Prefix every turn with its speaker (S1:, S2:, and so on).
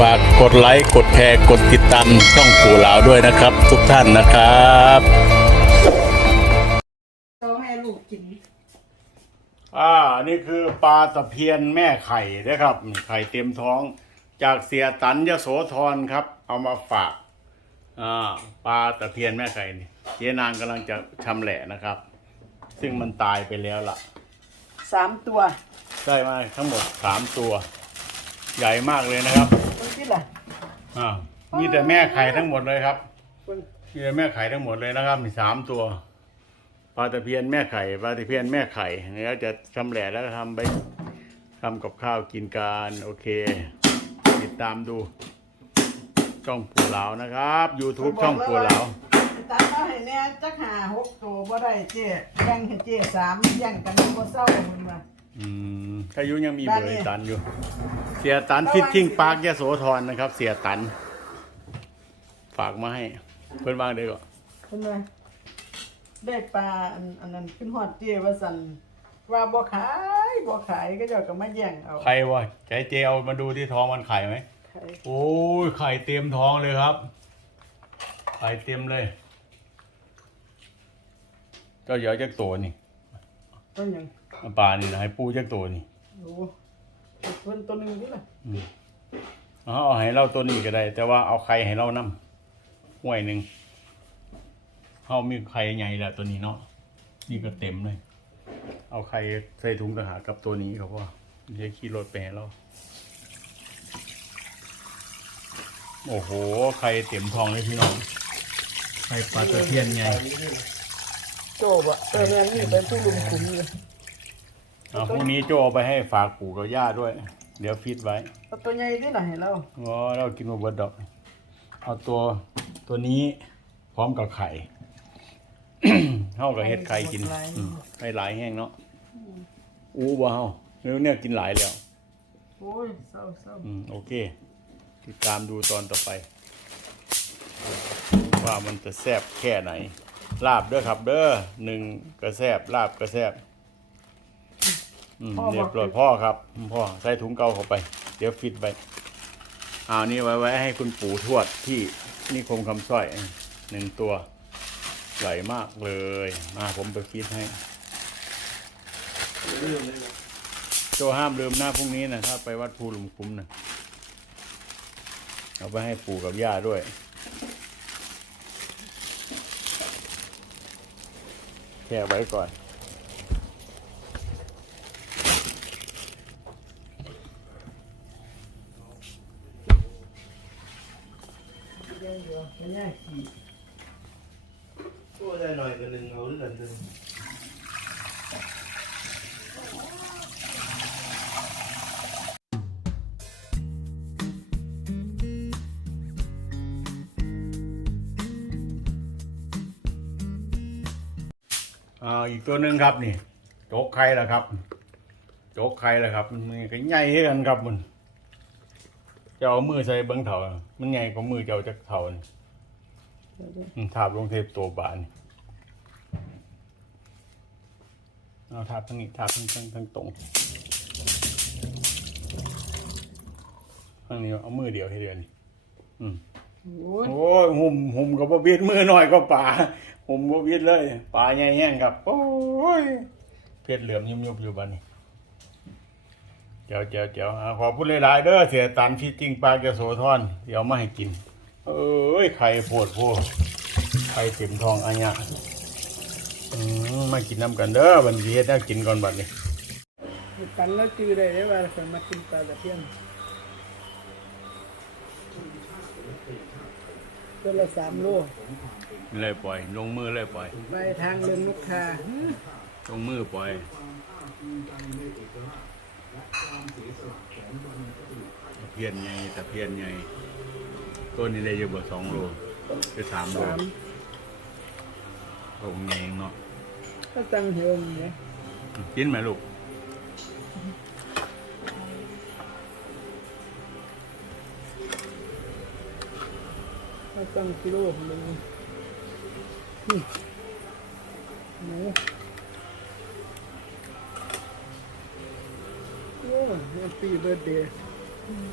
S1: ฝากกดไลค์กดแชร์กดติดตามช่องปู่เหลาด้วยนะครับ ทุกท่านนะครับ
S2: โตให้ลูกกิน
S1: อ่านี่คือปลาตะเพียนแม่ไข่นะครับนี่ไข่เต็มท้องจากเสียตันยโสธรครับ เอามาฝากอ่าปลาตะเพียนแม่ไข่นี่เจ๊นางกำลังจะชำแหละนะครับ ซึ่งมันตายไปแล้วล่ะ
S2: สามตัว
S1: ได้มาทั้งหมดสามตัว ใหญ่มากเลยนะครับ
S2: ตัว ที่ละ
S1: อ่ามีแต่แม่ไข่ทั้งหมดเลยครับ
S2: เบิ่ง
S1: มีแต่แม่ไข่ทั้งหมดเลยนะครับ มีสามตัวปลาตะเพียนแม่ไข่ปลาตะเพียนแม่ไข่แล้วจะชำแหละแล้วก็ทำไปทำกับข้าวกินกันโอเค ติดตามดูช่องปู่เหลานะครับ YouTube ช่องปู่เหลา
S2: ตัดมาให้แน่จักหาหกตัวบ่ได้เจ๊แบ่งให้เจ๊สามแย่งกันบ่เศร้ามันว่า
S1: อืมอายุยังมี
S2: ด้าน
S1: เบอ
S2: นี้
S1: ร์ตันอยู่ เสียตันฟิตติ้งปาร์คยโสธรนะครับ เสียตัน ฝากมาให้ เพื่อนวางเด็กก่อน
S2: เพิ่นว่าได้ปลาอันอันนั้นขึ้นฮอดเจ๊ว่าสั่นว่าบ่ขายบ่ขายก็เจ้าก็มาแย่งเอา
S1: ใครวะใจเจเอามาดูที่ท้องมันไข่ไหม
S2: ขาย
S1: โอ้ยไข่เต็มท้องเลยครับ ไข่เต็มเลย เจ้าเหยาจักตัวนี่
S2: ตัวหยัง
S1: ปลานี่นะให้ปูจักตัวนี่
S2: โอ้เพิ่นตัวหนึงนี่ล่ะ
S1: อืมเอาเอาให้เราตัวนี้ก็ได้ แต่ว่าเอาไข่ให้เรานำห้วยหนึ่งเขามีไข่ใหญ่แหละตัวนี้เนาะนี่ก็เต็มเลย เอาไข่ใส่ถุงกระหากับตัวนี้ครับว่าจะขี่รถไปให้เรา โอ้โห ไข่เต็มท้องเลยพี่น้อง ไข่ปลาตะเพียนไง
S2: โจ้บ่เออแม่นนี่เป็นผู้ลุมขุมอยู่
S1: เอาพรุ่งนี้โจเอาไปให้ฝากปู่กับย่าด้วย เดี๋ยวฟิตไว้
S2: เอาตัวใหญ่นี่ล่ะให้เรา
S1: อ๋อเรากินมาเบิดดอกเอาตัวตัวนี้พร้อมกับไข่เฮากับเฮ็ดไข่กินอืมให้หลายแห้งเนาะอู้บ่เฮาเนื้อเนี่ยกินหลายแล้ว
S2: โอ้ยเศร้าเศร้า
S1: อืมโอเค ติดตามดูตอนต่อไป ว่ามันจะแซ่บแค่ไหน ลาบเด้อครับเด้อหนึ่งกระแซบลาบกระแซบ อืมเรียบร้อยพ่อครับพ่อใส่ถุงเก่าเข้าไป เดี๋ยวฟิตไปเอานี่ไว้ไว้ให้คุณปู่ทวดที่นิคมคำสร้อยหนึ่งตัวใหญ่มากเลย มาผมไปฟิตให้โจห้ามลืมหน้าพรุ่งนี้นะถ้าไปวัดภูหลุมคุ้มนะเอาไปให้ปู่กับย่าด้วยแค่ไว้ก่อน
S2: เดี๋ยวเดี๋ยวไม่ง่ายขี่
S3: Cô đây nói cái đừng ấu lần đừng
S1: อ่าอีกตัวหนึ่งครับนี่โจ๊กไข่ละครับโจ๊กไข่ละครับมันก็ใหญ่ให้กันครับมัน จะเอามือใส่เบิ้งเถามันใหญ่กว่ามือเจ้าจักเถานี่อืมทาบลงเทปตัวบานเอาทาบทั้งนี้ทาบทั้งทั้งทั้งตรงทั้งนี้เอามือเดียวให้เดือนนี่อืม
S2: โอ้ย
S1: โอ้ยหุ่มหุ่มกับบ่บิดมือหน่อยก็ป่าหุ่มบ่บิดเลยป่าใหญ่แห้งครับโอ้ยเพชรเหลือมยุบยุบอยู่บ้านนี้ เจ้าเจ้าเจ้าอ่าขอพูดหลายๆเด้อเสียตันที่จริงปลาจะโสธรเดี๋ยวมาให้กิน เอ้ยไข่โพดโพดไข่เต็มทองอันเนี้ยอืมมากินน้ำกันเด้อวันนี้เฮ็ดแนวกินก่อนบัดนี้
S2: กันแล้วจื้อได้ได้ว่าคนมากินปลาตะเพียนตัวละสามโล
S1: เลยปล่อย ลงมือเลยปล่อย
S2: ไปทางเรือนลูกค้า
S1: ลงมือปล่อยตะ เพียนใหญ่ตะเพียนใหญ่ต้นนี้ได้เยอะกว่าสองโลคือสามโล
S2: สาม
S1: ลงเองเนาะ
S2: ก็ตังเฮิมเนี่ย
S1: กินไหมลูก
S2: ก็ตังกิโลหนึงนี่หมู Yeah, happy birthday. Mm.